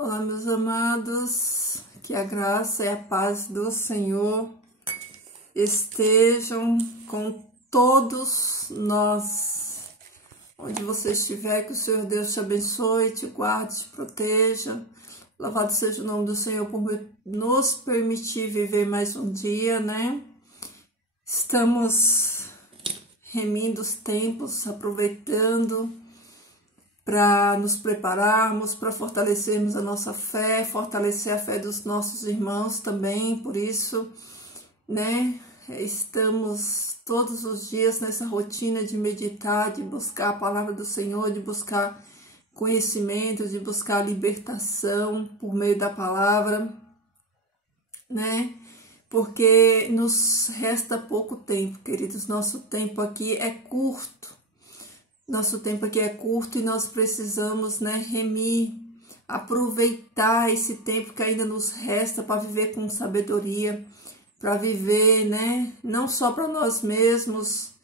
Olá, meus amados, que a graça e a paz do Senhor estejam com todos nós. Onde você estiver, que o Senhor Deus te abençoe, te guarde, te proteja. Louvado seja o nome do Senhor por nos permitir viver mais um dia, né? Estamos remindo os tempos, aproveitando para nos prepararmos, para fortalecermos a nossa fé, fortalecer a fé dos nossos irmãos também. Por isso, né, estamos todos os dias nessa rotina de meditar, de buscar a palavra do Senhor, de buscar conhecimento, de buscar libertação por meio da palavra, né? Porque nos resta pouco tempo, queridos. Nosso tempo aqui é curto. Nosso tempo aqui é curto e nós precisamos, né, remir, aproveitar esse tempo que ainda nos resta para viver com sabedoria, para viver, né, não só para nós mesmos,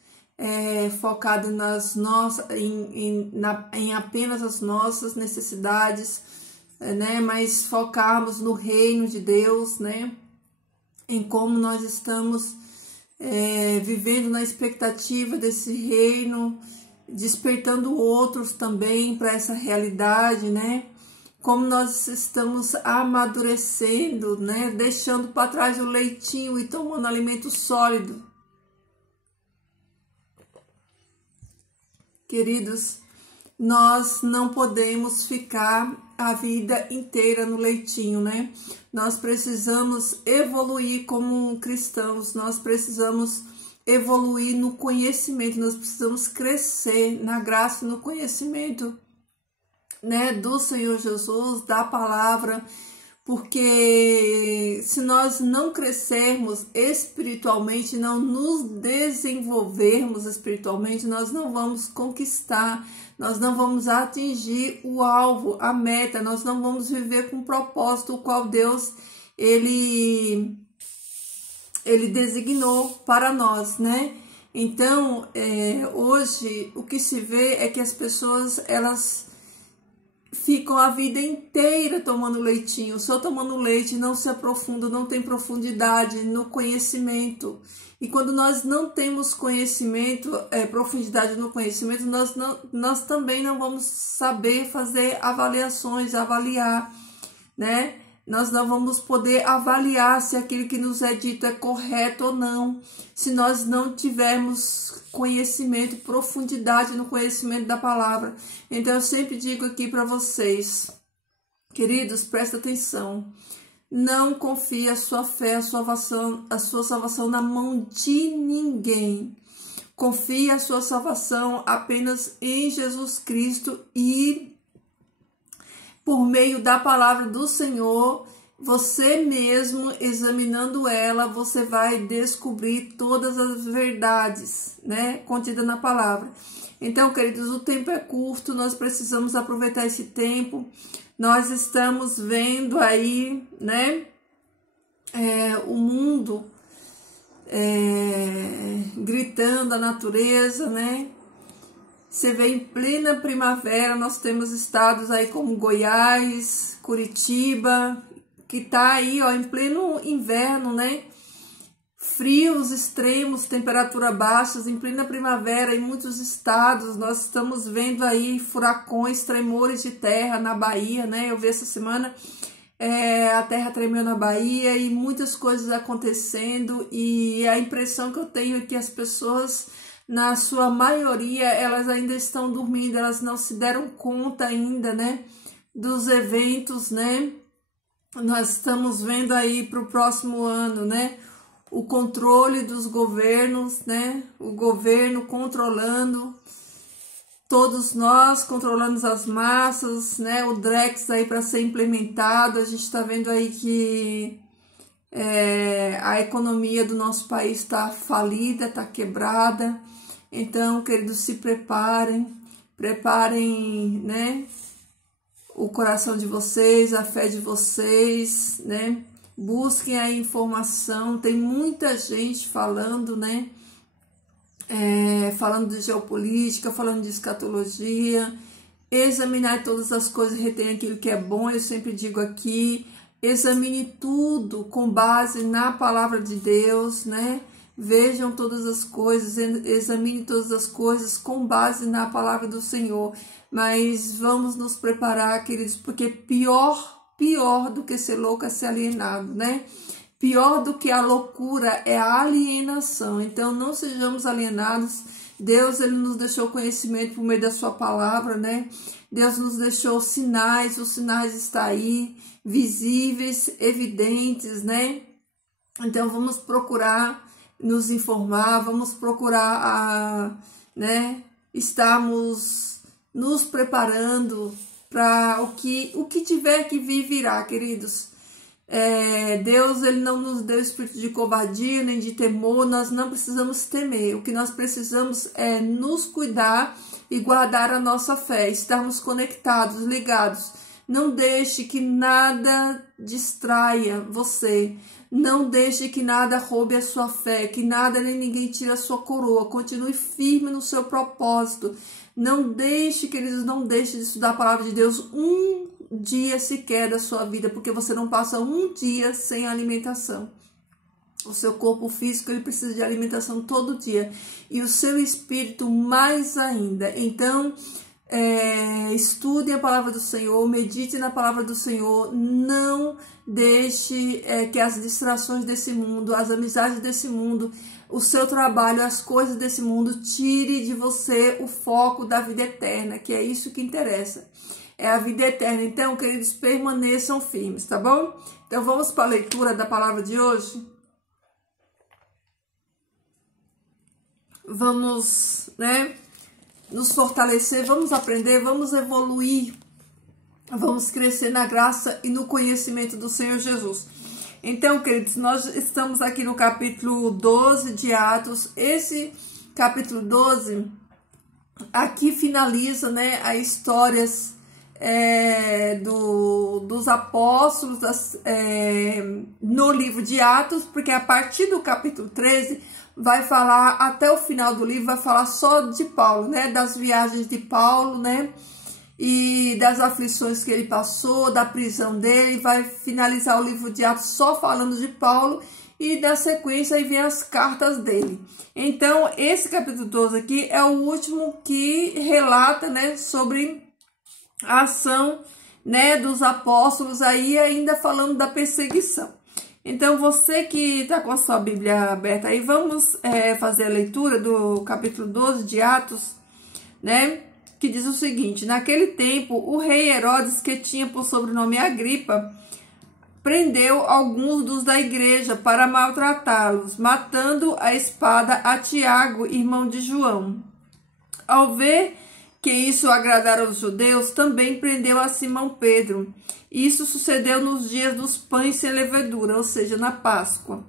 focado nas nossas, em apenas as nossas necessidades, né, mas focarmos no reino de Deus, né, em como nós estamos vivendo na expectativa desse reino, despertando outros também para essa realidade, né? Como nós estamos amadurecendo, né? Deixando para trás o leitinho e tomando alimento sólido. Queridos, nós não podemos ficar a vida inteira no leitinho, né? Nós precisamos evoluir como cristãos, nós precisamos evoluir no conhecimento, nós precisamos crescer na graça e no conhecimento, né, do Senhor Jesus, da palavra, porque se nós não crescermos espiritualmente, não nos desenvolvermos espiritualmente, nós não vamos conquistar, nós não vamos atingir o alvo, a meta, nós não vamos viver com o propósito o qual Deus, Ele designou para nós, né? Então, hoje, o que se vê é que as pessoas, elas ficam a vida inteira tomando leitinho, só tomando leite, não se aprofundam, não tem profundidade no conhecimento. E quando nós não temos conhecimento, profundidade no conhecimento, nós também não vamos saber fazer avaliações, avaliar, né? Nós não vamos poder avaliar se aquilo que nos é dito é correto ou não, se nós não tivermos conhecimento, profundidade no conhecimento da palavra. Então eu sempre digo aqui para vocês, queridos, presta atenção, não confie a sua fé, a sua salvação na mão de ninguém. Confie a sua salvação apenas em Jesus Cristo e por meio da palavra do Senhor, você mesmo, examinando ela, você vai descobrir todas as verdades, né, contidas na palavra. Então, queridos, o tempo é curto, nós precisamos aproveitar esse tempo. Nós estamos vendo aí, né, o mundo gritando a natureza, né? Você vê em plena primavera, nós temos estados aí como Goiás, Curitiba, que tá aí, ó, em pleno inverno, né? Frios extremos, temperatura baixas, em plena primavera, em muitos estados. Nós estamos vendo aí furacões, tremores de terra na Bahia, né? Eu vi essa semana, a terra tremeu na Bahia e muitas coisas acontecendo. E a impressão que eu tenho é que as pessoas, na sua maioria, elas ainda estão dormindo, elas não se deram conta ainda, né, dos eventos, né? Nós estamos vendo aí para o próximo ano, né, o controle dos governos, né, o governo controlando, todos nós controlando as massas, né, o Drex aí para ser implementado. A gente está vendo aí que a economia do nosso país está falida, está quebrada. Então, queridos, se preparem, né, o coração de vocês, a fé de vocês, né, busquem a informação. Tem muita gente falando, né, falando de geopolítica, falando de escatologia. examinar todas as coisas, retém aquilo que é bom, eu sempre digo aqui, examine tudo com base na palavra de Deus, né? Vejam todas as coisas, examine todas as coisas com base na palavra do Senhor. Mas vamos nos preparar, queridos, porque pior do que ser louco é ser alienado, né? Pior do que a loucura é a alienação. Então, não sejamos alienados. Deus, ele nos deixou conhecimento por meio da sua palavra, né? Deus nos deixou sinais, os sinais estão aí, visíveis, evidentes, né? Então, vamos procurar nos informar, vamos procurar, estarmos nos preparando para o que tiver que vir, virá, queridos. Deus, ele não nos deu espírito de covardia nem de temor, nós não precisamos temer. O que nós precisamos é nos cuidar e guardar a nossa fé, estarmos conectados, ligados. Não deixe que nada distraia você, não deixe que nada roube a sua fé, que nada nem ninguém tire a sua coroa. Continue firme no seu propósito. Não deixe, queridos, não deixe de estudar a palavra de Deus um dia sequer da sua vida, porque você não passa um dia sem alimentação. O seu corpo físico, ele precisa de alimentação todo dia, e o seu espírito mais ainda. Então, estude a palavra do Senhor, medite na palavra do Senhor, não deixe que as distrações desse mundo, as amizades desse mundo, o seu trabalho, as coisas desse mundo, tire de você o foco da vida eterna, que é isso que interessa. É a vida eterna. Então, queridos, permaneçam firmes, tá bom? Então, vamos para a leitura da palavra de hoje. Vamos, nos fortalecer, vamos aprender, vamos evoluir, vamos crescer na graça e no conhecimento do Senhor Jesus. Então, queridos, nós estamos aqui no capítulo 12 de Atos. Esse capítulo 12, aqui finaliza, as histórias dos apóstolos no livro de Atos, porque a partir do capítulo 13 vai falar, até o final do livro, vai falar só de Paulo, das viagens de Paulo, e das aflições que ele passou, da prisão dele. Vai finalizar o livro de Atos só falando de Paulo, e na sequência aí vem as cartas dele. Então, esse capítulo 12 aqui é o último que relata, sobre a ação, dos apóstolos, aí ainda falando da perseguição. Então, você que está com a sua Bíblia aberta aí, vamos fazer a leitura do capítulo 12 de Atos, que diz o seguinte: naquele tempo, o rei Herodes, que tinha por sobrenome Agripa, prendeu alguns dos da igreja para maltratá-los, matando à espada a Tiago, irmão de João. Ao ver que isso agradara aos judeus, também prendeu a Simão Pedro. Isso sucedeu nos dias dos pães sem levedura, ou seja, na Páscoa.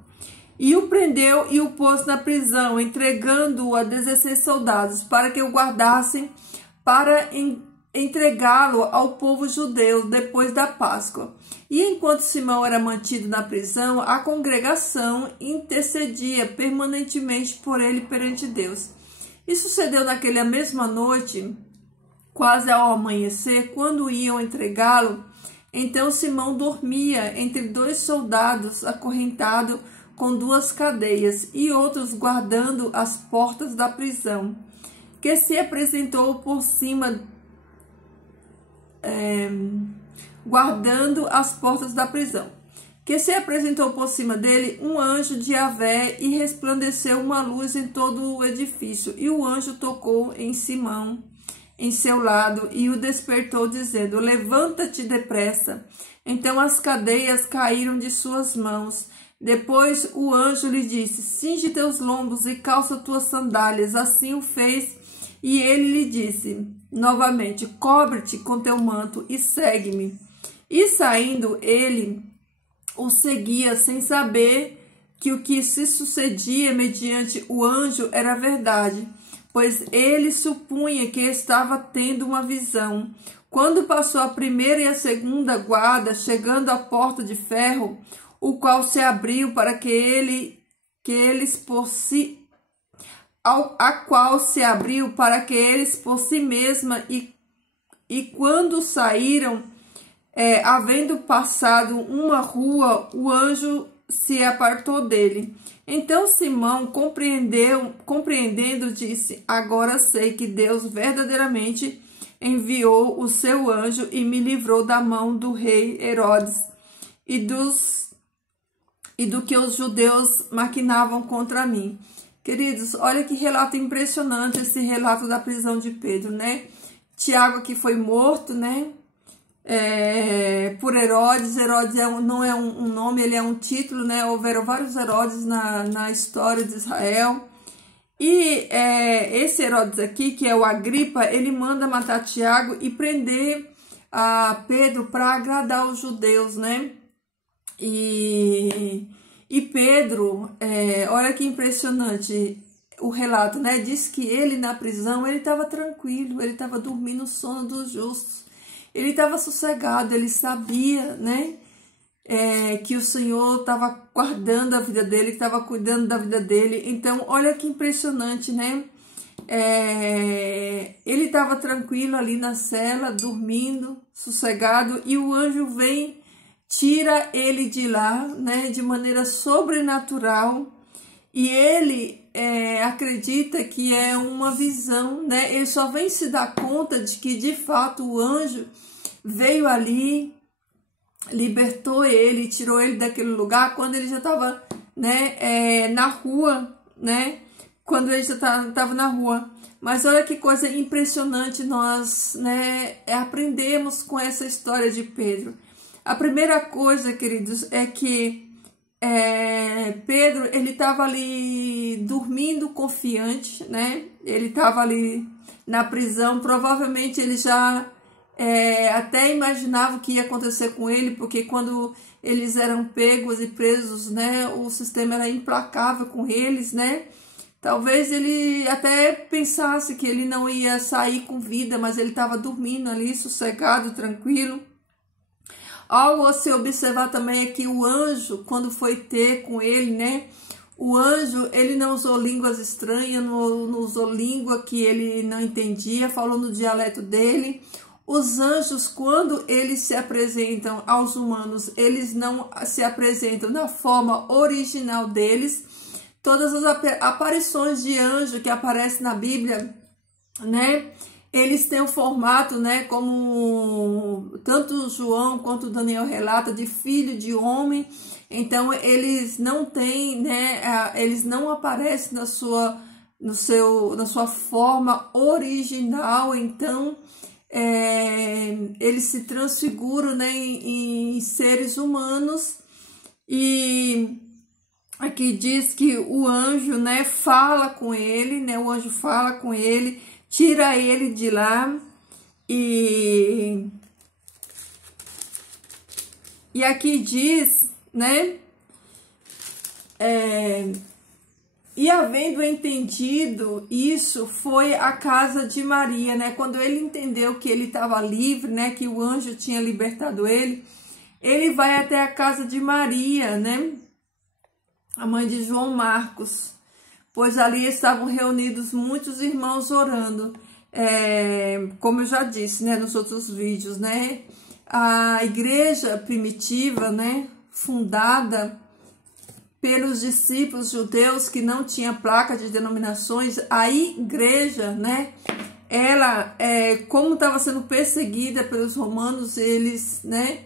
E o prendeu e o pôs na prisão, entregando-o a 16 soldados, para que o guardassem, para entregá-lo ao povo judeu depois da Páscoa. E enquanto Simão era mantido na prisão, a congregação intercedia permanentemente por ele perante Deus. E sucedeu naquela mesma noite, quase ao amanhecer, quando iam entregá-lo, então Simão dormia entre 2 soldados, acorrentado com 2 cadeias, e outros guardando as portas da prisão, que se apresentou por cima, guardando as portas da prisão, que se apresentou por cima dele um anjo de Yahvé, e resplandeceu uma luz em todo o edifício, e o anjo tocou em Simão, em seu lado, e o despertou, dizendo: levanta-te depressa. Então as cadeias caíram de suas mãos. Depois o anjo lhe disse: cinge teus lombos e calça tuas sandálias. Assim o fez, e ele lhe disse novamente: cobre-te com teu manto e segue-me. E saindo, ele o seguia, sem saber que o que se sucedia mediante o anjo era verdade, pois ele supunha que estava tendo uma visão. Quando passou a primeira e a segunda guarda, chegando à porta de ferro, o qual se abriu para que eles por si mesma e E quando saíram, havendo passado uma rua, o anjo se apartou dele. Então Simão, compreendendo, disse: agora sei que Deus verdadeiramente enviou o seu anjo e me livrou da mão do rei Herodes e do que os judeus maquinavam contra mim. Queridos, olha que relato impressionante esse relato da prisão de Pedro, né? Tiago que foi morto, né? Por Herodes. Herodes não é um nome, ele é um título, né? Houveram vários Herodes na história de Israel. E esse Herodes aqui, que é o Agripa, ele manda matar Tiago e prender a Pedro para agradar os judeus, né? E Pedro, olha que impressionante o relato, né? Diz que ele na prisão, ele estava tranquilo, ele estava dormindo o sono dos justos. Ele estava sossegado, ele sabia, né? Que o Senhor estava guardando a vida dele, que estava cuidando da vida dele. Então, olha que impressionante, né? Ele estava tranquilo ali na cela, dormindo, sossegado, e o anjo vem, tira ele de lá, né? De maneira sobrenatural, e ele acredita que é uma visão, né? Ele só vem se dar conta de que, de fato, o anjo veio ali, libertou ele, tirou ele daquele lugar quando ele já estava, né, na rua, né? Quando ele já estava na rua. Mas olha que coisa impressionante nós, né, aprendemos com essa história de Pedro. A primeira coisa, queridos, é que Pedro, ele estava ali dormindo confiante, né? Ele estava ali na prisão, provavelmente ele já até imaginava o que ia acontecer com ele, porque quando eles eram pegos e presos, né, o sistema era implacável com eles, né? Talvez ele até pensasse que ele não ia sair com vida, mas ele estava dormindo ali, sossegado, tranquilo. Algo a se observar também é que o anjo, quando foi ter com ele, né? O anjo, ele não usou línguas estranhas, não usou língua que ele não entendia, falou no dialeto dele. Os anjos, quando eles se apresentam aos humanos, eles não se apresentam na forma original deles. Todas as aparições de anjo que aparecem na Bíblia, né? Eles têm o formato, né, como tanto João quanto Daniel relata, de filho de homem. Então, eles não têm, né, eles não aparecem na sua forma original. Então, eles se transfiguram, né, em seres humanos. E aqui diz que o anjo, né, fala com ele, né, o anjo fala com ele, tira ele de lá e aqui diz, né, e havendo entendido isso, foi à casa de Maria, né, quando ele entendeu que ele estava livre, né, que o anjo tinha libertado ele vai até a casa de Maria, né, a mãe de João Marcos, pois ali estavam reunidos muitos irmãos orando, como eu já disse, né, nos outros vídeos, né, a igreja primitiva, né, fundada pelos discípulos judeus que não tinha placa de denominações, a igreja, né, ela, como estava sendo perseguida pelos romanos, eles, né,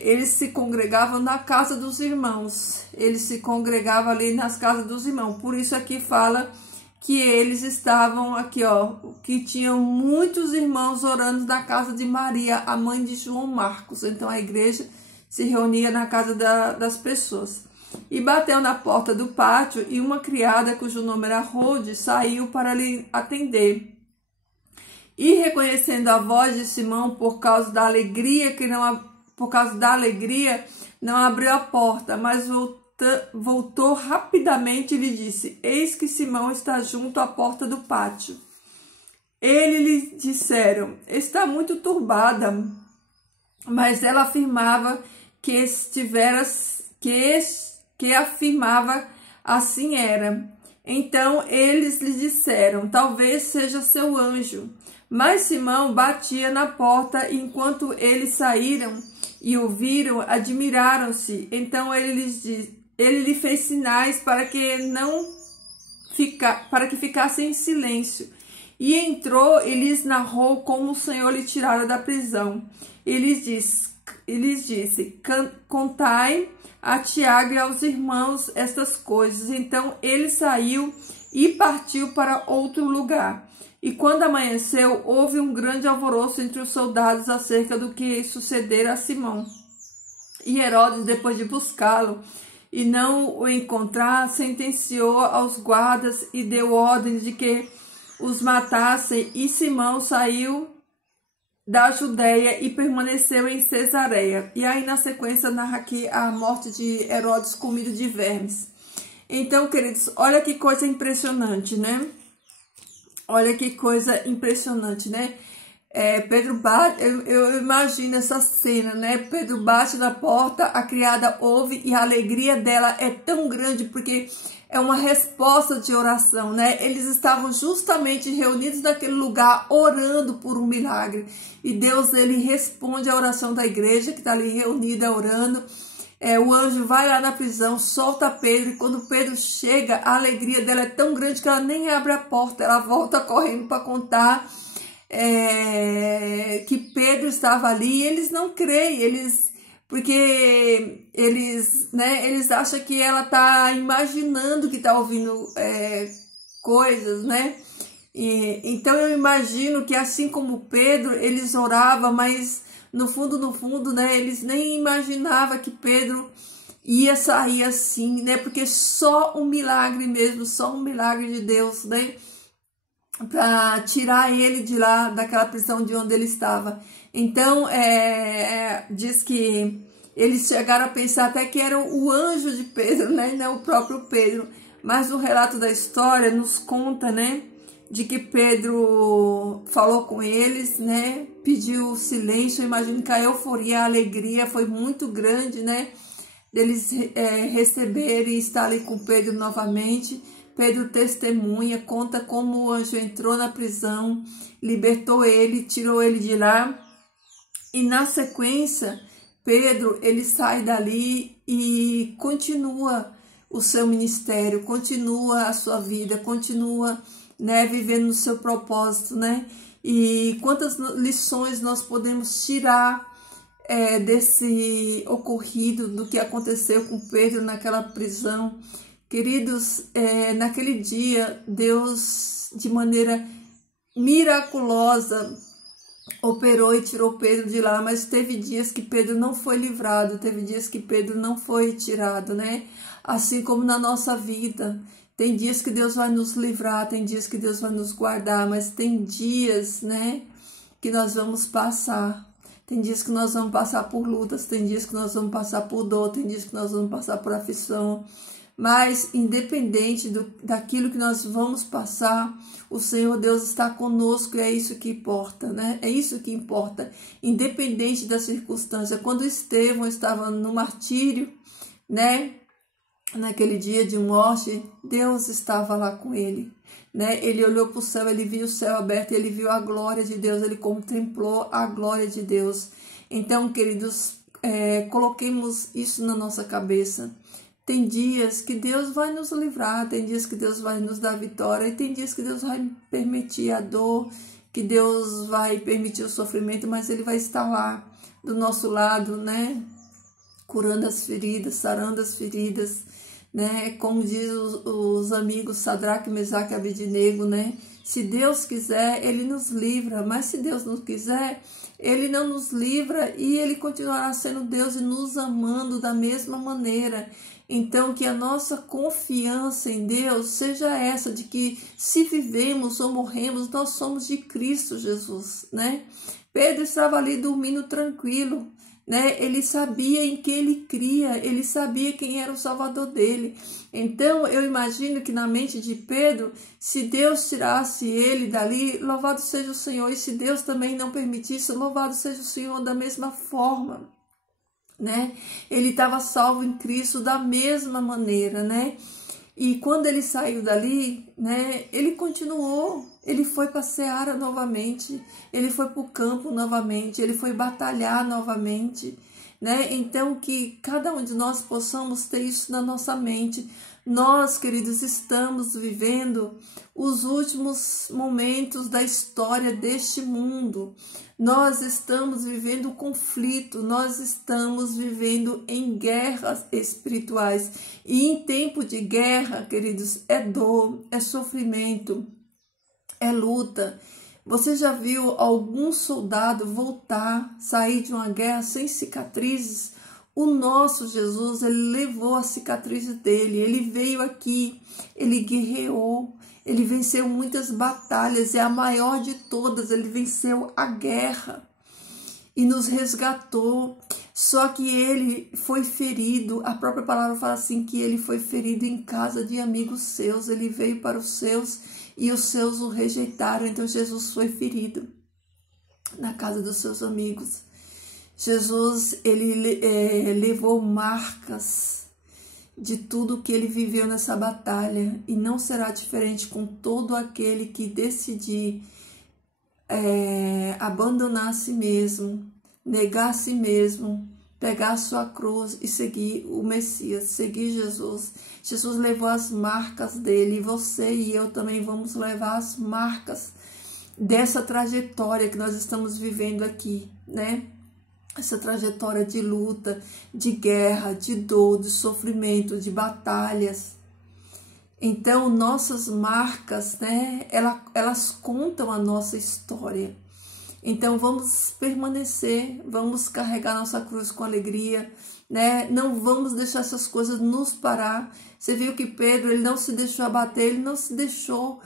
eles se congregavam na casa dos irmãos, eles se congregavam ali nas casas dos irmãos. Por isso aqui fala que eles estavam aqui, ó, que tinham muitos irmãos orando na casa de Maria, a mãe de João Marcos. Então a igreja se reunia na casa das pessoas. E bateu na porta do pátio, e uma criada, cujo nome era Rode, saiu para lhe atender. E reconhecendo a voz de Simão, por causa da alegria, não abriu a porta, mas voltou rapidamente e lhe disse: eis que Simão está junto à porta do pátio. Eles lhe disseram: está muito turbada. Mas ela afirmava que afirmava assim era. Então eles lhe disseram: talvez seja seu anjo. Mas Simão batia na porta, e enquanto eles saíram e o viram, admiraram-se. Então ele lhe fez sinais para que ficassem em silêncio. E entrou e lhes narrou como o Senhor lhe tirara da prisão. E lhes disse: contai a Tiago e aos irmãos estas coisas. Então ele saiu e partiu para outro lugar. E quando amanheceu, houve um grande alvoroço entre os soldados acerca do que sucedera a Simão. E Herodes, depois de buscá-lo e não o encontrar, sentenciou aos guardas e deu ordem de que os matassem. E Simão saiu da Judéia e permaneceu em Cesareia. E aí na sequência narra aqui a morte de Herodes comido de vermes. Então, queridos, olha que coisa impressionante, né? Olha que coisa impressionante, né? Pedro bate, eu imagino essa cena, né? Pedro bate na porta, a criada ouve e a alegria dela é tão grande porque é uma resposta de oração, né? Eles estavam justamente reunidos naquele lugar orando por um milagre. E Deus, ele responde à oração da igreja que está ali reunida orando. O anjo vai lá na prisão, solta Pedro, e quando Pedro chega, a alegria dela é tão grande que ela nem abre a porta, ela volta correndo para contar que Pedro estava ali. E eles não creem, porque eles acham que ela está imaginando que está ouvindo coisas, né? Então eu imagino que assim como Pedro, eles oravam, mas no fundo, né, eles nem imaginavam que Pedro ia sair assim, né, porque só um milagre mesmo, só um milagre de Deus, né, para tirar ele de lá, daquela prisão de onde ele estava. Então, diz que eles chegaram a pensar até que era o anjo de Pedro, né, não o próprio Pedro, mas o relato da história nos conta, né, de que Pedro falou com eles, né, pediu silêncio. Eu imagino que a euforia, a alegria foi muito grande, né, deles receberem e estar ali com Pedro novamente. Pedro testemunha, conta como o anjo entrou na prisão, libertou ele, tirou ele de lá. E na sequência, Pedro, ele sai dali e continua o seu ministério, continua a sua vida, continua, né, vivendo no seu propósito, né? E quantas lições nós podemos tirar desse ocorrido, do que aconteceu com Pedro naquela prisão. Queridos, naquele dia, Deus, de maneira miraculosa, operou e tirou Pedro de lá, mas teve dias que Pedro não foi livrado, teve dias que Pedro não foi tirado, né? Assim como na nossa vida, tem dias que Deus vai nos livrar, tem dias que Deus vai nos guardar, mas tem dias, né, que nós vamos passar. Tem dias que nós vamos passar por lutas, tem dias que nós vamos passar por dor, tem dias que nós vamos passar por aflição. Mas, independente daquilo que nós vamos passar, o Senhor Deus está conosco e é isso que importa, né? É isso que importa, independente da circunstância. Quando Estevão estava no martírio, né? Naquele dia de morte, Deus estava lá com ele, né? Ele olhou para o céu, ele viu o céu aberto, ele viu a glória de Deus, ele contemplou a glória de Deus. Então, queridos, coloquemos isso na nossa cabeça. Tem dias que Deus vai nos livrar, tem dias que Deus vai nos dar vitória, e tem dias que Deus vai permitir a dor, que Deus vai permitir o sofrimento, mas Ele vai estar lá do nosso lado, né? Curando as feridas, sarando as feridas, né? Como diz os amigos Sadraque, Mesaque e Abednego, né? Se Deus quiser, Ele nos livra, mas se Deus não quiser, Ele não nos livra, e Ele continuará sendo Deus e nos amando da mesma maneira. Então, que a nossa confiança em Deus seja essa, de que se vivemos ou morremos, nós somos de Cristo Jesus, né? Pedro estava ali dormindo tranquilo, né? Ele sabia em que ele cria, ele sabia quem era o Salvador dele. Então, eu imagino que na mente de Pedro, se Deus tirasse ele dali, louvado seja o Senhor. E se Deus também não permitisse, louvado seja o Senhor da mesma forma, né? Ele estava salvo em Cristo da mesma maneira, né? E quando ele saiu dali, né, ele continuou Ele foi para a seara novamente, ele foi para o campo novamente, ele foi batalhar novamente, né? Então, que cada um de nós possamos ter isso na nossa mente. Nós, queridos, estamos vivendo os últimos momentos da história deste mundo. Nós estamos vivendo conflito, nós estamos vivendo em guerras espirituais. E em tempo de guerra, queridos, é dor, é sofrimento, é luta. Você já viu algum soldado voltar, sair de uma guerra sem cicatrizes? O nosso Jesus, ele levou a cicatriz dele, ele veio aqui, ele guerreou, ele venceu muitas batalhas, e a maior de todas, ele venceu a guerra e nos resgatou. Só que ele foi ferido, a própria palavra fala assim, que ele foi ferido em casa de amigos seus, ele veio para os seus e os seus o rejeitaram. Então Jesus foi ferido na casa dos seus amigos. Jesus, ele levou marcas de tudo que ele viveu nessa batalha, e não será diferente com todo aquele que decidir abandonar a si mesmo, negar a si mesmo, pegar a sua cruz e seguir o Messias, seguir Jesus. Jesus levou as marcas dele, e você e eu também vamos levar as marcas dessa trajetória que nós estamos vivendo aqui, né? Essa trajetória de luta, de guerra, de dor, de sofrimento, de batalhas. Então, nossas marcas, né, elas contam a nossa história. Então, vamos permanecer, vamos carregar nossa cruz com alegria, né? Não vamos deixar essas coisas nos parar. Você viu que Pedro, ele não se deixou abater, ele não se deixou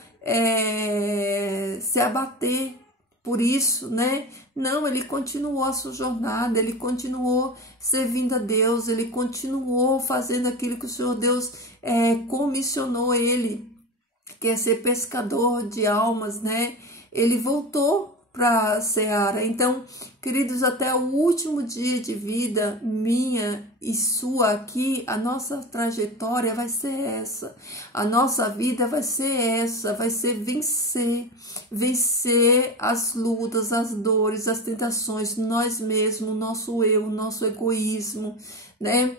se abater por isso, né? Não, ele continuou a sua jornada, ele continuou servindo a Deus, ele continuou fazendo aquilo que o Senhor Deus comissionou ele, que é ser pescador de almas, né? Ele voltou para a seara. Então, queridos, até o último dia de vida minha e sua aqui, a nossa trajetória vai ser essa, a nossa vida vai ser essa, vai ser vencer as lutas, as dores, as tentações, nós mesmos, nosso eu, nosso egoísmo, né?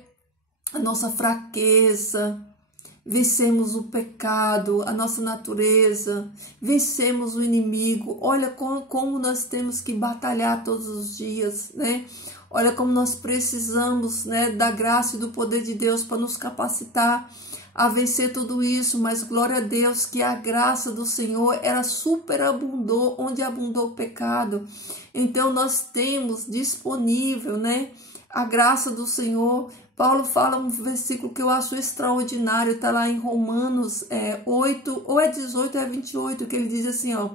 A nossa fraqueza. Vencemos o pecado, a nossa natureza, vencemos o inimigo. Olha como nós temos que batalhar todos os dias, né? Olha como nós precisamos, né, da graça e do poder de Deus para nos capacitar a vencer tudo isso. Mas glória a Deus que a graça do Senhor, ela superabundou onde abundou o pecado. Então nós temos disponível, né, a graça do Senhor. Paulo fala um versículo que eu acho extraordinário, está lá em Romanos 8, ou é 18 ou é 28, que ele diz assim, ó: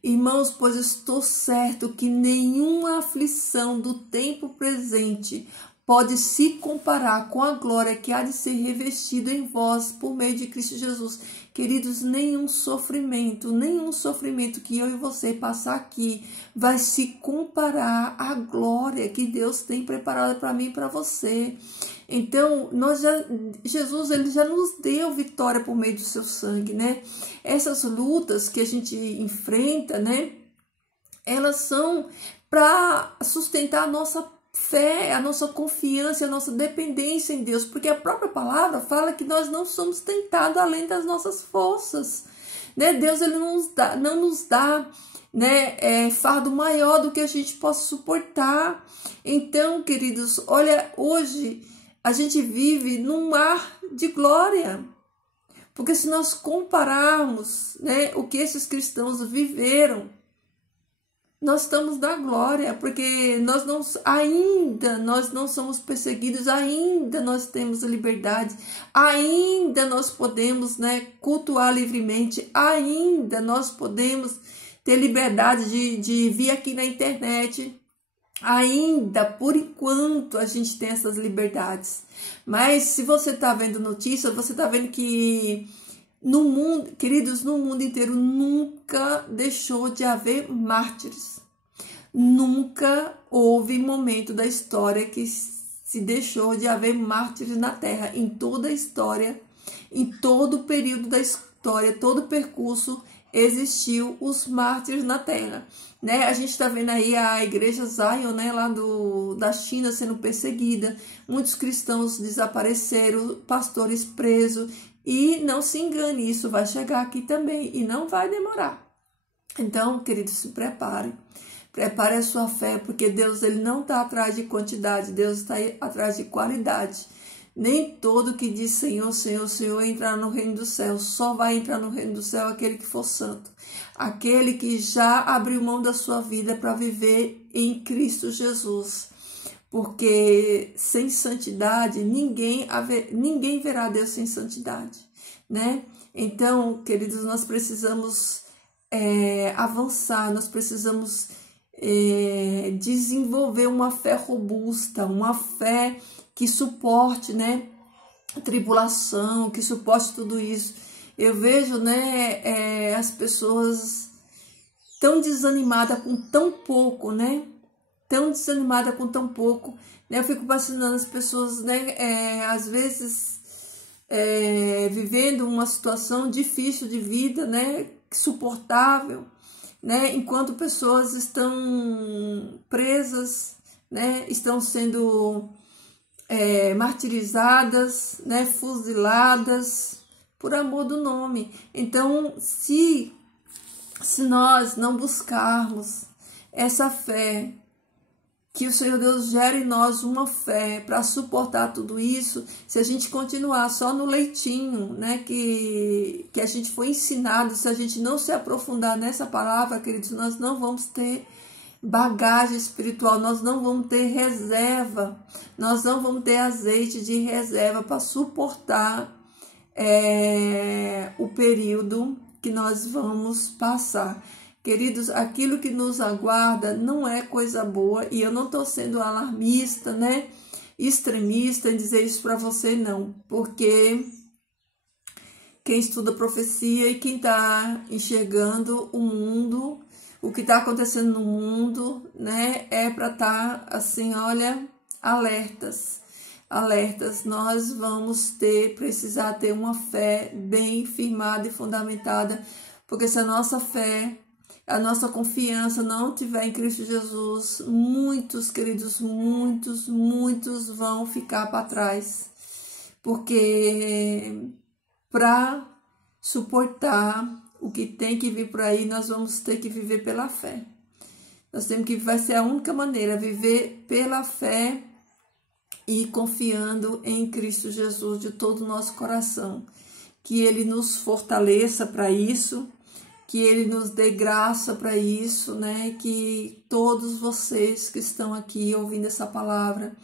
irmãos, pois estou certo que nenhuma aflição do tempo presente pode se comparar com a glória que há de ser revestida em vós por meio de Cristo Jesus. Queridos, nenhum sofrimento que eu e você passar aqui vai se comparar à glória que Deus tem preparada para mim e para você. Então, Jesus, ele já nos deu vitória por meio do seu sangue, né? Essas lutas que a gente enfrenta, né? Elas são para sustentar a nossa fé, a nossa confiança, a nossa dependência em Deus, porque a própria palavra fala que nós não somos tentados além das nossas forças, né? Deus, ele não nos dá né, fardo maior do que a gente possa suportar. Então, queridos, olha, hoje a gente vive num mar de glória, porque se nós compararmos, né, o que esses cristãos viveram, nós estamos na glória, porque ainda nós não somos perseguidos, ainda nós temos a liberdade, ainda nós podemos, né, cultuar livremente, ainda nós podemos ter liberdade de vir aqui na internet, ainda, por enquanto, a gente tem essas liberdades. Mas se você está vendo notícia, você está vendo que no mundo, queridos, no mundo inteiro nunca deixou de haver mártires. Nunca houve momento da história que se deixou de haver mártires na Terra. Em toda a história, em todo o período da história, todo o percurso, existiu os mártires na terra, né? A gente está vendo aí a igreja Zion, né, lá da China sendo perseguida, muitos cristãos desapareceram, pastores presos, e não se engane, isso vai chegar aqui também e não vai demorar. Então, queridos, se preparem. Prepare a sua fé, porque Deus ele não está atrás de quantidade, Deus está atrás de qualidade. Nem todo que diz Senhor, Senhor, Senhor entrar no reino do céu. Só vai entrar no reino do céu aquele que for santo. Aquele que já abriu mão da sua vida para viver em Cristo Jesus. Porque sem santidade, ninguém verá Deus sem santidade, né? Então, queridos, nós precisamos avançar, nós precisamos desenvolver uma fé robusta, uma fé que suporte, né, tribulação, que suporte tudo isso. Eu vejo, né, as pessoas tão desanimadas com tão pouco, né, tão desanimada com tão pouco, né? Eu fico imaginando as pessoas, né, às vezes vivendo uma situação difícil de vida, né, suportável, né, enquanto pessoas estão presas, né, estão sendo martirizadas, né, fuziladas por amor do nome. Então, se nós não buscarmos essa fé, que o Senhor Deus gere em nós uma fé para suportar tudo isso, se a gente continuar só no leitinho, né, que a gente foi ensinado, se a gente não se aprofundar nessa palavra, queridos, nós não vamos ter bagagem espiritual, nós não vamos ter reserva, nós não vamos ter azeite de reserva para suportar o período que nós vamos passar. Queridos, aquilo que nos aguarda não é coisa boa, e eu não estou sendo alarmista, né, extremista em dizer isso para você, não, porque quem estuda profecia e quem está enxergando o mundo, o que está acontecendo no mundo, né, é para estar assim, olha, alertas. Nós vamos precisar ter uma fé bem firmada e fundamentada, porque se a nossa fé, a nossa confiança não tiver em Cristo Jesus, muitos, queridos, muitos vão ficar para trás, porque para suportar o que tem que vir por aí, nós vamos ter que viver pela fé. Nós temos que, vai ser a única maneira, viver pela fé e confiando em Cristo Jesus de todo o nosso coração. Que Ele nos fortaleça para isso, que Ele nos dê graça para isso, né? Que todos vocês que estão aqui ouvindo essa palavra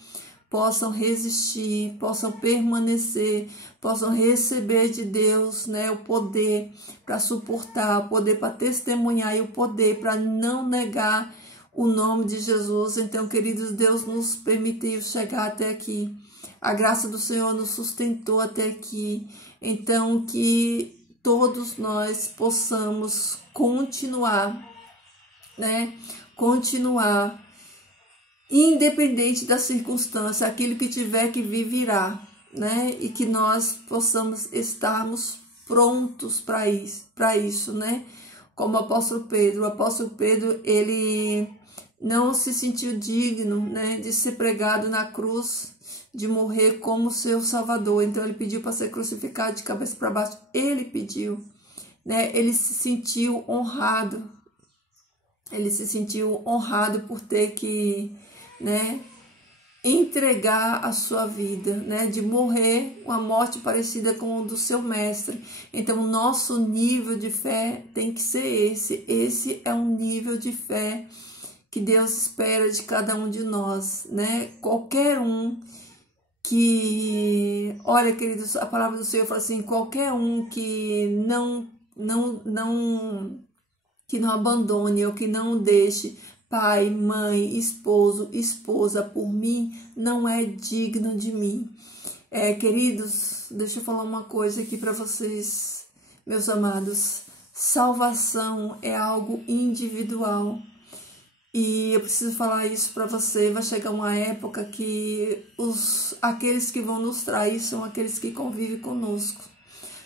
possam resistir, possam permanecer, possam receber de Deus, né, o poder para suportar, o poder para testemunhar e o poder para não negar o nome de Jesus. Então, queridos, Deus nos permitiu chegar até aqui. A graça do Senhor nos sustentou até aqui. Então, que todos nós possamos continuar, né? Continuar, independente da circunstância, aquilo que tiver que vir, virá, né? E que nós possamos estarmos prontos para isso, né? Como o apóstolo Pedro, ele não se sentiu digno, né, de ser pregado na cruz, de morrer como seu salvador. Então ele pediu para ser crucificado de cabeça para baixo. Ele pediu, né? Ele se sentiu honrado. Ele se sentiu honrado por ter que, né, entregar a sua vida, né, de morrer uma morte parecida com o do seu mestre. Então o nosso nível de fé tem que ser esse. Esse é um nível de fé que Deus espera de cada um de nós, né? Qualquer um que, olha, queridos, a palavra do Senhor fala assim, qualquer um que não abandone ou que não deixe pai, mãe, esposo, esposa por mim, não é digno de mim. Queridos, deixa eu falar uma coisa aqui para vocês, meus amados. Salvação é algo individual. E eu preciso falar isso para você. Vai chegar uma época que aqueles que vão nos trair são aqueles que convivem conosco.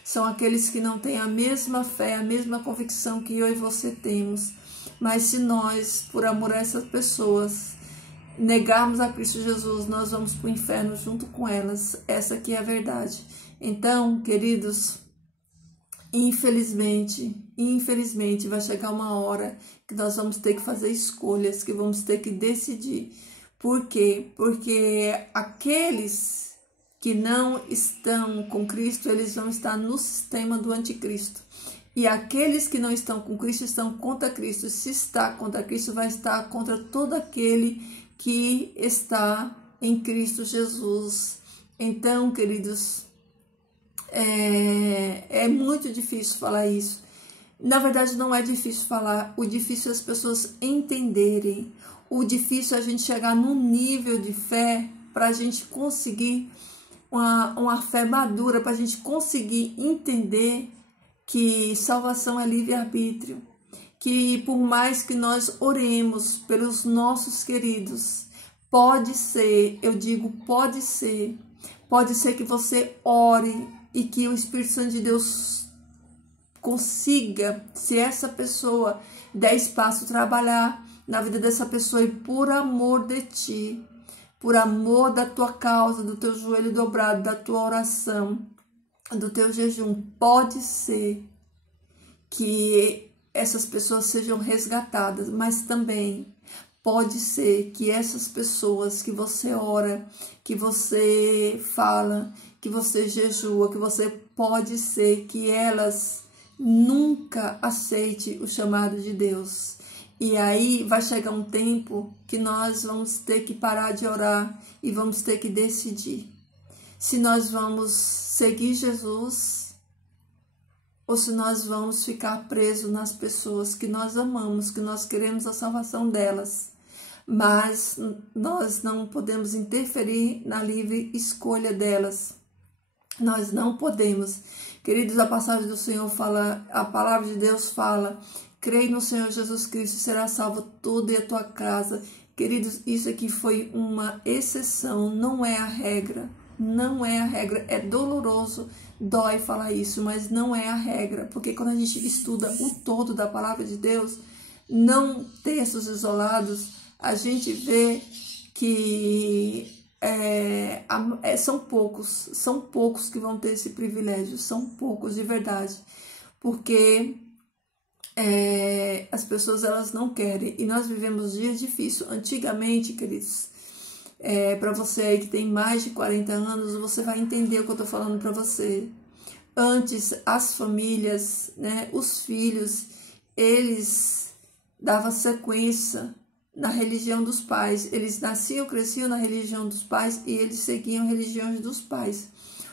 são aqueles que não têm a mesma fé, a mesma convicção que eu e você temos. Mas se nós, por amor a essas pessoas, negarmos a Cristo Jesus, nós vamos para o inferno junto com elas. Essa aqui é a verdade. Então, queridos, infelizmente, vai chegar uma hora que nós vamos ter que fazer escolhas, que vamos ter que decidir. Por quê? Porque aqueles que não estão com Cristo, eles vão estar no sistema do anticristo. E aqueles que não estão com Cristo estão contra Cristo. Se está contra Cristo, vai estar contra todo aquele que está em Cristo Jesus. Então, queridos, é muito difícil falar isso. Na verdade, não é difícil falar. O difícil é as pessoas entenderem. O difícil é a gente chegar num nível de fé para a gente conseguir uma fé madura, para a gente conseguir entender que salvação é livre-arbítrio, que por mais que nós oremos pelos nossos queridos, pode ser, eu digo pode ser que você ore e que o Espírito Santo de Deus consiga, se essa pessoa der espaço, trabalhar na vida dessa pessoa e por amor de ti, por amor da tua causa, do teu joelho dobrado, da tua oração, do teu jejum, pode ser que essas pessoas sejam resgatadas, mas também pode ser que essas pessoas que você ora, que você fala, que você jejua, que você pode ser que elas nunca aceitem o chamado de Deus. E aí vai chegar um tempo que nós vamos ter que parar de orar e vamos ter que decidir se nós vamos seguir Jesus ou se nós vamos ficar presos nas pessoas que nós amamos, que nós queremos a salvação delas. Mas nós não podemos interferir na livre escolha delas. Nós não podemos. Queridos, a passagem do Senhor fala, a palavra de Deus fala: creia no Senhor Jesus Cristo, será salvo tu e a tua casa. Queridos, isso aqui foi uma exceção, não é a regra. Não é a regra. É doloroso, dói falar isso, mas não é a regra. Porque quando a gente estuda o todo da palavra de Deus, não textos isolados, a gente vê que são poucos que vão ter esse privilégio, são poucos de verdade. Porque as pessoas, elas não querem, e nós vivemos dias difíceis. Antigamente, queridos, para você aí que tem mais de 40 anos, você vai entender o que eu tô falando para você. Antes, as famílias, né, os filhos, eles davam sequência na religião dos pais. Eles nasciam, cresciam na religião dos pais e eles seguiam a religião dos pais.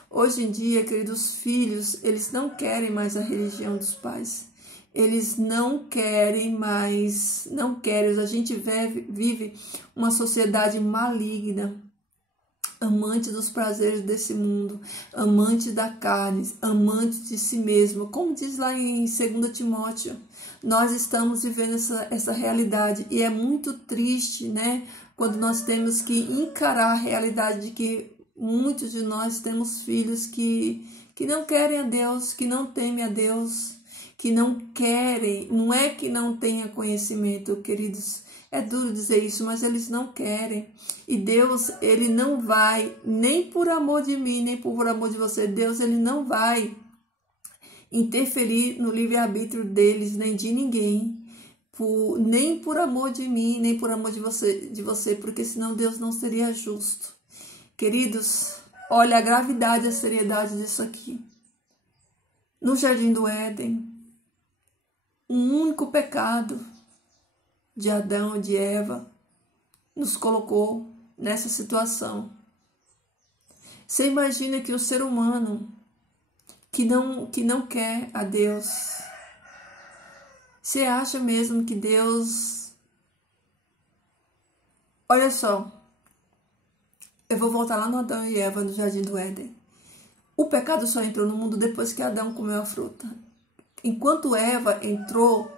Hoje em dia, queridos filhos, eles não querem mais a religião dos pais. Eles não querem mais, não querem. A gente vive uma sociedade maligna, amante dos prazeres desse mundo, amante da carne, amante de si mesmo. Como diz lá em 2 Timóteo, nós estamos vivendo essa realidade. E é muito triste, né? Quando nós temos que encarar a realidade de que muitos de nós temos filhos que não querem a Deus, que não temem a Deus, que não querem, não é que não tenha conhecimento, queridos, é duro dizer isso, mas eles não querem. E Deus, ele não vai, nem por amor de mim, nem por amor de você, Deus, ele não vai interferir no livre-arbítrio deles, nem de ninguém, nem por amor de mim, nem por amor de você, porque senão Deus não seria justo. Queridos, olha a gravidade e a seriedade disso aqui. No Jardim do Éden, um único pecado de Adão e de Eva nos colocou nessa situação. Você imagina que o ser humano que não quer a Deus, você acha mesmo que Deus... Olha só, eu vou voltar lá no Adão e Eva, no Jardim do Éden. O pecado só entrou no mundo depois que Adão comeu a fruta. Enquanto Eva entrou,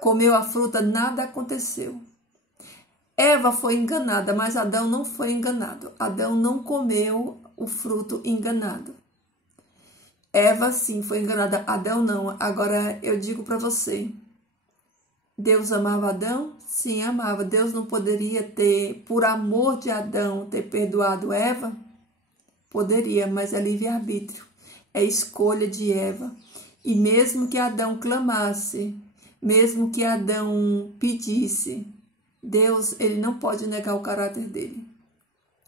comeu a fruta, nada aconteceu. Eva foi enganada, mas Adão não foi enganado. Adão não comeu o fruto enganado. Eva sim foi enganada, Adão não. Agora eu digo para você, Deus amava Adão? Sim, amava. Deus não poderia ter, por amor de Adão, ter perdoado Eva? Poderia, mas é livre-arbítrio. É escolha de Eva. E mesmo que Adão clamasse, mesmo que Adão pedisse, Deus, ele não pode negar o caráter dele.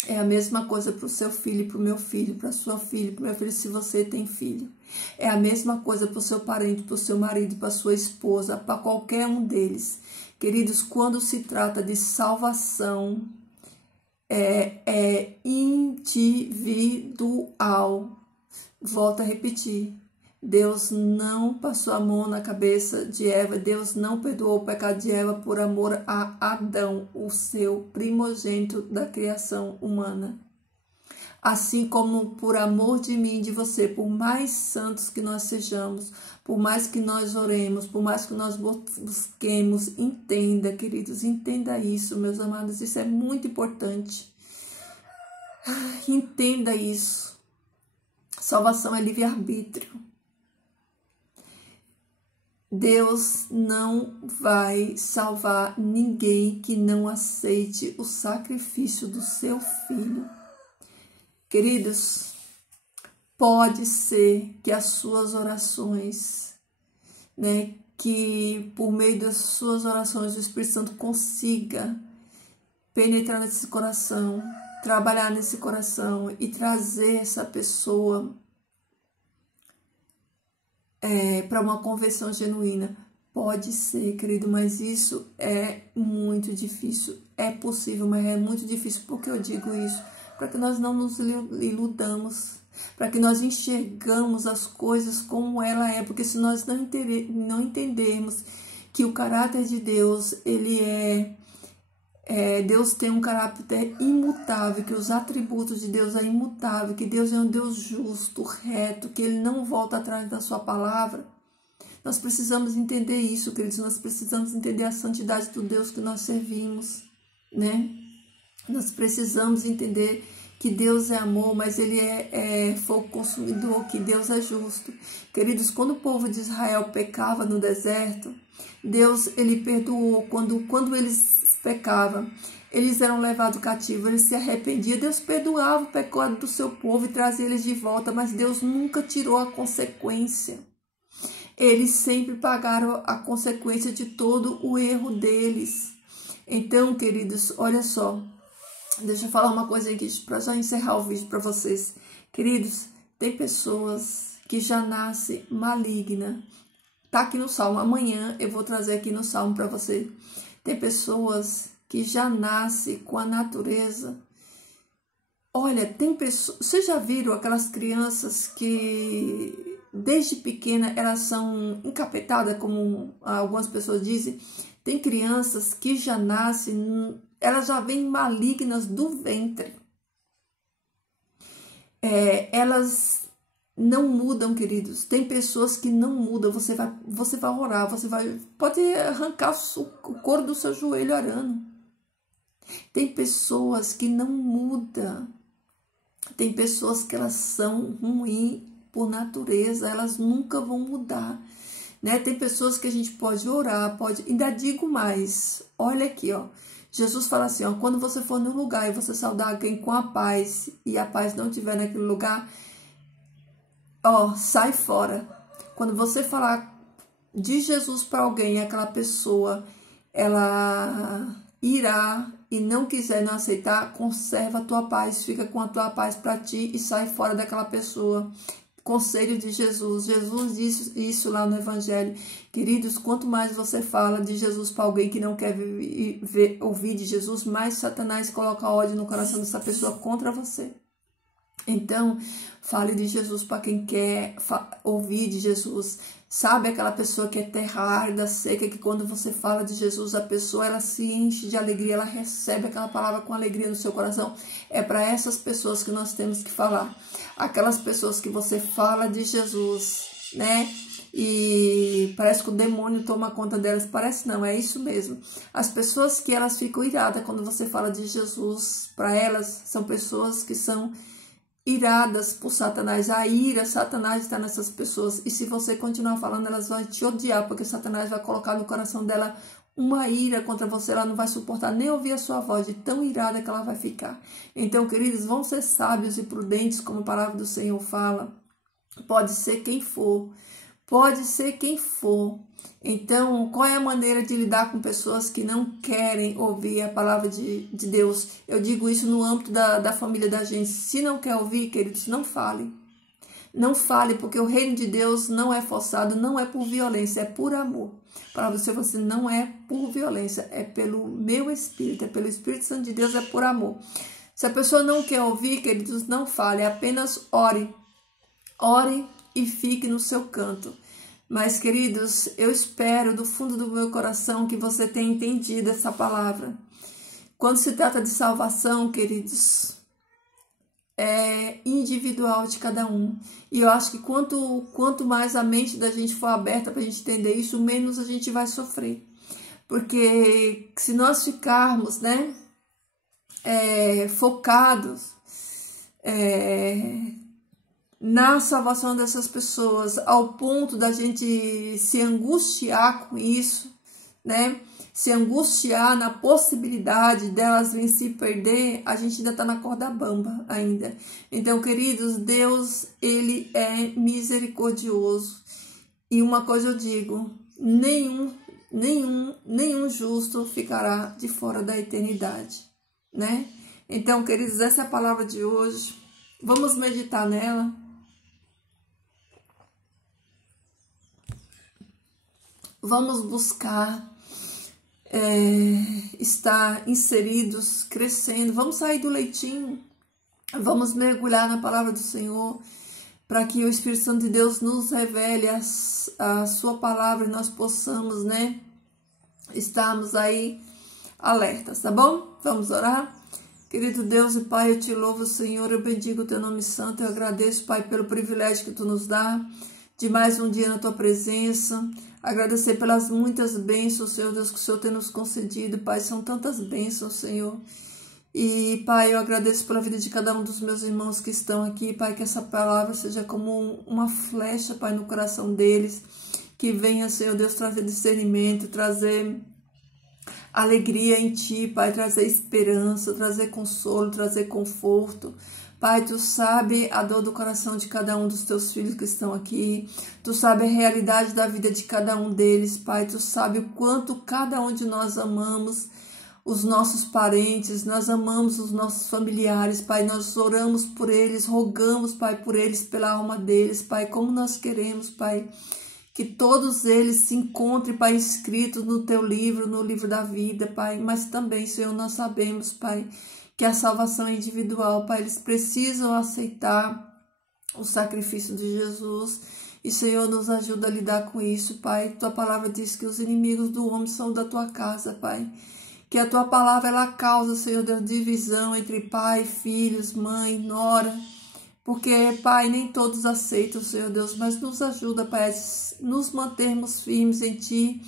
É a mesma coisa para o seu filho, para o meu filho, para a sua filha, para o meu filho, se você tem filho. É a mesma coisa para o seu parente, para o seu marido, para a sua esposa, para qualquer um deles. Queridos, quando se trata de salvação, é individual. Volto a repetir. Deus não passou a mão na cabeça de Eva, Deus não perdoou o pecado de Eva por amor a Adão, o seu primogênito da criação humana. Assim como por amor de mim e de você, por mais santos que nós sejamos, por mais que nós oremos, por mais que nós busquemos, entenda, queridos, entenda isso, meus amados, isso é muito importante. Entenda isso. Salvação é livre-arbítrio. Deus não vai salvar ninguém que não aceite o sacrifício do seu filho. Queridos, pode ser que as suas orações, que por meio das suas orações o Espírito Santo consiga penetrar nesse coração, trabalhar nesse coração e trazer essa pessoa para uma conversão genuína. Pode ser, querido, mas isso é muito difícil. É possível, mas é muito difícil. Por que eu digo isso? Para que nós não nos iludamos, para que nós enxergamos as coisas como ela é, porque se nós não entendermos que o caráter de Deus, Deus tem um caráter imutável, que os atributos de Deus é imutável, que Deus é um Deus justo, reto, que Ele não volta atrás da sua palavra. Nós precisamos entender isso, queridos, nós precisamos entender a santidade do Deus que nós servimos, Nós precisamos entender que Deus é amor, mas Ele é fogo consumidor, que Deus é justo. Queridos, quando o povo de Israel pecava no deserto, Deus, Ele perdoou. Quando eles pecavam, eles eram levados cativos, eles se arrependiam, Deus perdoava o pecado do seu povo e trazia eles de volta, mas Deus nunca tirou a consequência. Eles sempre pagaram a consequência de todo o erro deles. Então, queridos, olha só, deixa eu falar uma coisa aqui para já encerrar o vídeo para vocês. Queridos, tem pessoas que já nascem maligna. Tá aqui no Salmo, amanhã eu vou trazer aqui no Salmo para você. Tem pessoas que já nascem com a natureza. Olha, tem pessoas... Vocês já viram aquelas crianças que desde pequena elas são encapetadas, como algumas pessoas dizem? Tem crianças que já nascem, elas já vêm malignas do ventre. Elas não mudam, queridos. Tem pessoas que não mudam. Você vai orar, pode arrancar o couro do seu joelho orando. Tem pessoas que não mudam. Tem pessoas que elas são ruins por natureza, elas nunca vão mudar. Tem pessoas que a gente pode orar, ainda digo mais. Olha aqui, ó. Jesus fala assim, ó, quando você for no lugar e você saudar alguém com a paz e a paz não estiver naquele lugar, sai fora. Quando você falar de Jesus para alguém e aquela pessoa, ela irá e não quiser, não aceitar, conserva a tua paz, fica com a tua paz para ti e sai fora daquela pessoa. Conselho de Jesus. Jesus disse isso lá no Evangelho. Queridos, quanto mais você fala de Jesus para alguém que não quer ouvir de Jesus, mais Satanás coloca ódio no coração dessa pessoa contra você. Então, fale de Jesus para quem quer ouvir de Jesus. Sabe aquela pessoa que é terra árida, seca, que quando você fala de Jesus, a pessoa ela se enche de alegria, ela recebe aquela palavra com alegria no seu coração. É para essas pessoas que nós temos que falar. Aquelas pessoas que você fala de Jesus, E parece que o demônio toma conta delas. Parece não, é isso mesmo. As pessoas que elas ficam iradas quando você fala de Jesus, para elas, são pessoas que são iradas por Satanás. A ira, Satanás está nessas pessoas. E se você continuar falando, elas vão te odiar, porque Satanás vai colocar no coração dela uma ira contra você. Ela não vai suportar nem ouvir a sua voz, de tão irada que ela vai ficar. Então, queridos, vão ser sábios e prudentes, como a palavra do Senhor fala. Pode ser quem for. Pode ser quem for. Então, qual é a maneira de lidar com pessoas que não querem ouvir a palavra de Deus? Eu digo isso no âmbito da família da gente. Se não quer ouvir, queridos, não fale. Não fale, porque o reino de Deus não é forçado, não é por violência, é por amor. Para você não é por violência, é pelo meu Espírito, é pelo Espírito Santo de Deus, é por amor. Se a pessoa não quer ouvir, queridos, não fale, apenas ore. Ore e fique no seu canto. Mas, queridos, eu espero do fundo do meu coração que você tenha entendido essa palavra. Quando se trata de salvação, queridos, é individual de cada um. E eu acho que quanto mais a mente da gente for aberta para a gente entender isso, menos a gente vai sofrer. Porque se nós ficarmos, focados na salvação dessas pessoas, ao ponto da gente se angustiar com isso, se angustiar na possibilidade delas virem se perder, a gente ainda está na corda bamba ainda. Então, queridos, Deus, Ele é misericordioso. E uma coisa eu digo, nenhum justo ficará de fora da eternidade, Então, queridos, essa é a palavra de hoje. Vamos meditar nela. Vamos buscar estar inseridos, crescendo. Vamos sair do leitinho. Vamos mergulhar na palavra do Senhor, para que o Espírito Santo de Deus nos revele a sua palavra e nós possamos, estarmos aí alertas, tá bom? Vamos orar? Querido Deus e Pai, eu te louvo, Senhor, eu bendigo o teu nome santo, eu agradeço, Pai, pelo privilégio que tu nos dá de mais um dia na tua presença. Agradecer pelas muitas bênçãos, Senhor Deus, que o Senhor tem nos concedido, Pai, são tantas bênçãos, Senhor. E, Pai, eu agradeço pela vida de cada um dos meus irmãos que estão aqui, Pai, que essa palavra seja como uma flecha, Pai, no coração deles, que venha, Senhor Deus, trazer discernimento, trazer alegria em Ti, Pai, trazer esperança, trazer consolo, trazer conforto. Pai, Tu sabe a dor do coração de cada um dos Teus filhos que estão aqui. Tu sabe a realidade da vida de cada um deles, Pai. Tu sabe o quanto cada um de nós amamos os nossos parentes, nós amamos os nossos familiares, Pai. Nós oramos por eles, rogamos, Pai, por eles, pela alma deles, Pai. Como nós queremos, Pai, que todos eles se encontrem, Pai, escritos no Teu livro, no livro da vida, Pai. Mas também, Senhor, nós sabemos, Pai, que a salvação é individual, Pai. Eles precisam aceitar o sacrifício de Jesus. E, Senhor, nos ajuda a lidar com isso, Pai. Tua palavra diz que os inimigos do homem são da Tua casa, Pai. Que a Tua palavra, ela causa, Senhor Deus, divisão entre pai, filhos, mãe, nora. Porque, Pai, nem todos aceitam, Senhor Deus, mas nos ajuda, Pai, a nos mantermos firmes em Ti,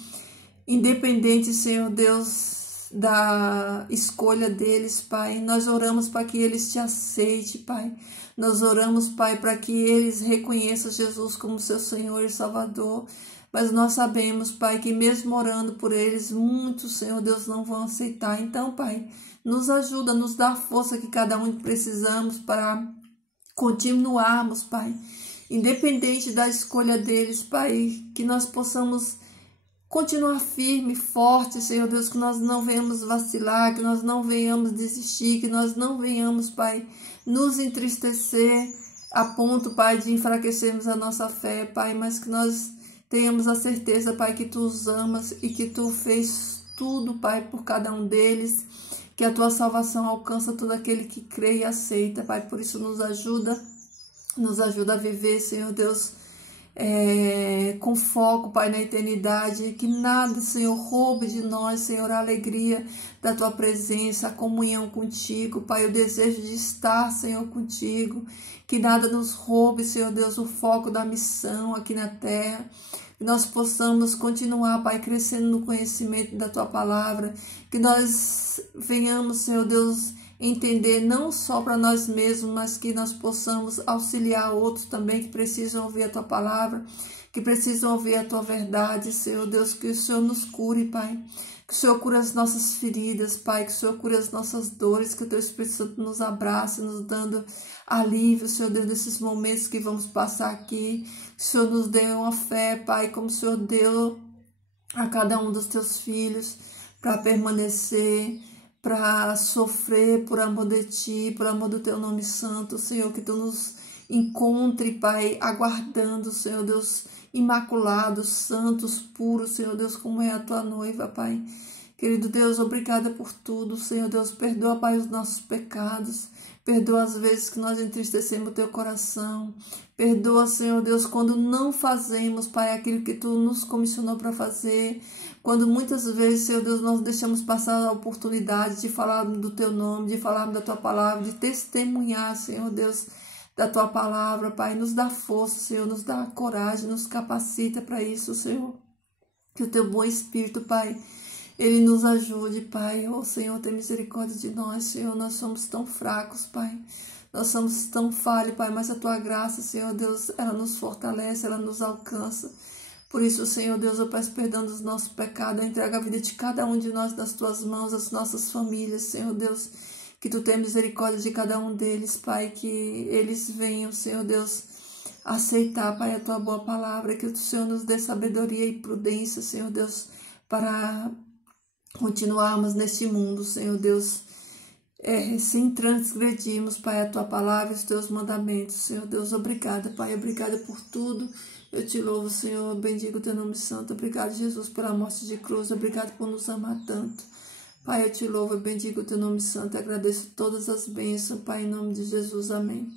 independente, Senhor Deus, da escolha deles, Pai. Nós oramos para que eles Te aceitem, Pai. Nós oramos, Pai, para que eles reconheçam Jesus como seu Senhor e Salvador. Mas nós sabemos, Pai, que mesmo orando por eles, muitos, Senhor Deus, não vão aceitar. Então, Pai, nos ajuda, nos dá a força que cada um precisamos para continuarmos, Pai, independente da escolha deles, Pai, que nós possamos continuar firme, forte, Senhor Deus, que nós não venhamos vacilar, que nós não venhamos desistir, que nós não venhamos, Pai, nos entristecer a ponto, Pai, de enfraquecermos a nossa fé, Pai, mas que nós tenhamos a certeza, Pai, que Tu os amas e que Tu fez tudo, Pai, por cada um deles, que a Tua salvação alcança todo aquele que crê e aceita, Pai. Por isso nos ajuda a viver, Senhor Deus, com foco, Pai, na eternidade, que nada, Senhor, roube de nós, Senhor, a alegria da Tua presença, a comunhão contigo, Pai, o desejo de estar, Senhor, contigo, que nada nos roube, Senhor Deus, o foco da missão aqui na terra, que nós possamos continuar, Pai, crescendo no conhecimento da Tua palavra, que nós venhamos, Senhor Deus, entender não só para nós mesmos, mas que nós possamos auxiliar outros também que precisam ouvir a tua palavra, que precisam ouvir a tua verdade, Senhor Deus, que o Senhor nos cure, Pai. Que o Senhor cure as nossas feridas, Pai, que o Senhor cure as nossas dores, que o Teu Espírito Santo nos abrace, nos dando alívio, Senhor Deus, nesses momentos que vamos passar aqui. Que o Senhor nos dê uma fé, Pai, como o Senhor deu a cada um dos Teus filhos, para permanecer, para sofrer por amor de Ti, por amor do Teu nome santo, Senhor, que Tu nos encontre, Pai, aguardando, Senhor Deus, imaculados, santos, puros, Senhor Deus, como é a Tua noiva, Pai. Querido Deus, obrigada por tudo, Senhor Deus, perdoa, Pai, os nossos pecados, perdoa as vezes que nós entristecemos o Teu coração, perdoa, Senhor Deus, quando não fazemos, Pai, aquilo que Tu nos comissionou para fazer, quando muitas vezes, Senhor Deus, nós deixamos passar a oportunidade de falar do Teu nome, de falar da Tua palavra, de testemunhar, Senhor Deus, da Tua palavra, Pai. Nos dá força, Senhor, nos dá coragem, nos capacita para isso, Senhor. Que o Teu bom Espírito, Pai, Ele nos ajude, Pai. Oh, Senhor, tem misericórdia de nós, Senhor. Nós somos tão fracos, Pai. Nós somos tão falhos, Pai, mas a Tua graça, Senhor Deus, ela nos fortalece, ela nos alcança. Por isso, Senhor Deus, eu peço perdão dos nossos pecados, eu entrego a vida de cada um de nós nas Tuas mãos, as nossas famílias, Senhor Deus. Que Tu tenha misericórdia de cada um deles, Pai, que eles venham, Senhor Deus, aceitar, Pai, a Tua boa palavra, que o Senhor nos dê sabedoria e prudência, Senhor Deus, para continuarmos neste mundo, Senhor Deus, sem transgredirmos, Pai, a Tua palavra e os Teus mandamentos, Senhor Deus. Obrigada, Pai, obrigada por tudo. Eu Te louvo, Senhor, bendigo o Teu nome santo. Obrigado, Jesus, pela morte de cruz. Obrigado por nos amar tanto. Pai, eu Te louvo, eu bendigo o Teu nome santo, eu agradeço todas as bênçãos, Pai, em nome de Jesus, amém.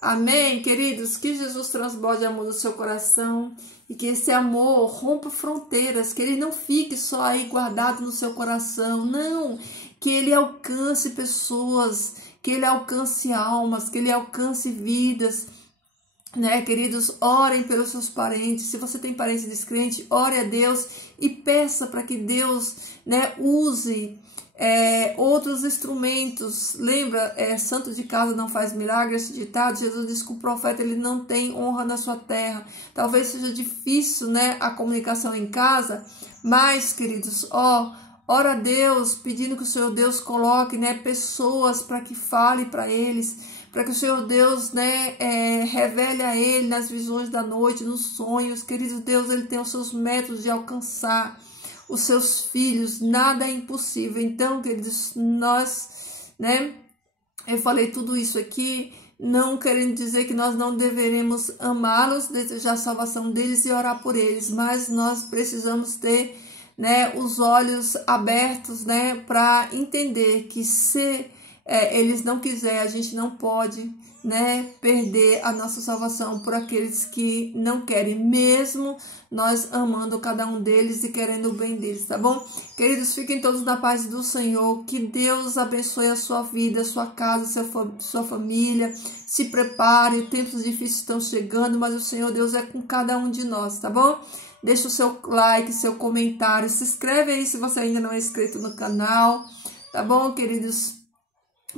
Amém, queridos, que Jesus transborde amor no seu coração e que esse amor rompa fronteiras, que ele não fique só aí guardado no seu coração, não, que ele alcance pessoas, que ele alcance almas, que ele alcance vidas, né, queridos, orem pelos seus parentes. Se você tem parentes descrentes, ore a Deus e peça para que Deus, né, use outros instrumentos. Lembra, santo de casa não faz milagre, esse ditado. Jesus disse que o profeta ele não tem honra na sua terra. Talvez seja difícil, né, a comunicação em casa, mas, queridos, ora a Deus, pedindo que o Senhor Deus coloque, né, pessoas para que fale para eles, para que o Senhor Deus, né, revele a ele nas visões da noite, nos sonhos. Querido Deus, ele tem os seus métodos de alcançar os seus filhos, nada é impossível. Então, queridos, nós, né, eu falei tudo isso aqui, não querendo dizer que nós não deveremos amá-los, desejar a salvação deles e orar por eles, mas nós precisamos ter, né, os olhos abertos, né, para entender que se eles não quiserem, a gente não pode, né, perder a nossa salvação por aqueles que não querem, mesmo nós amando cada um deles e querendo o bem deles, tá bom? Queridos, fiquem todos na paz do Senhor, que Deus abençoe a sua vida, a sua casa, sua família. Se prepare, tempos difíceis estão chegando, mas o Senhor Deus é com cada um de nós, tá bom? Deixa o seu like, seu comentário, se inscreve aí se você ainda não é inscrito no canal, tá bom, queridos?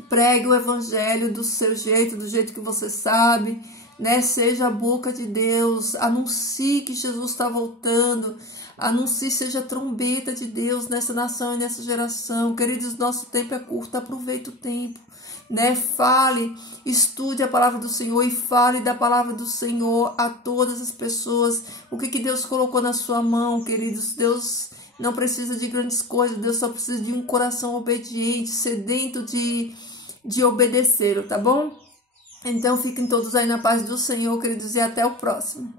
Pregue o evangelho do seu jeito, do jeito que você sabe, né? Seja a boca de Deus, anuncie que Jesus está voltando, anuncie, seja a trombeta de Deus nessa nação e nessa geração. Queridos, nosso tempo é curto, aproveite o tempo, né? Fale, estude a palavra do Senhor e fale da palavra do Senhor a todas as pessoas. O que Deus colocou na sua mão, queridos? Deus não precisa de grandes coisas, Deus só precisa de um coração obediente, sedento de obedecer, tá bom? Então fiquem todos aí na paz do Senhor, queridos, e até o próximo.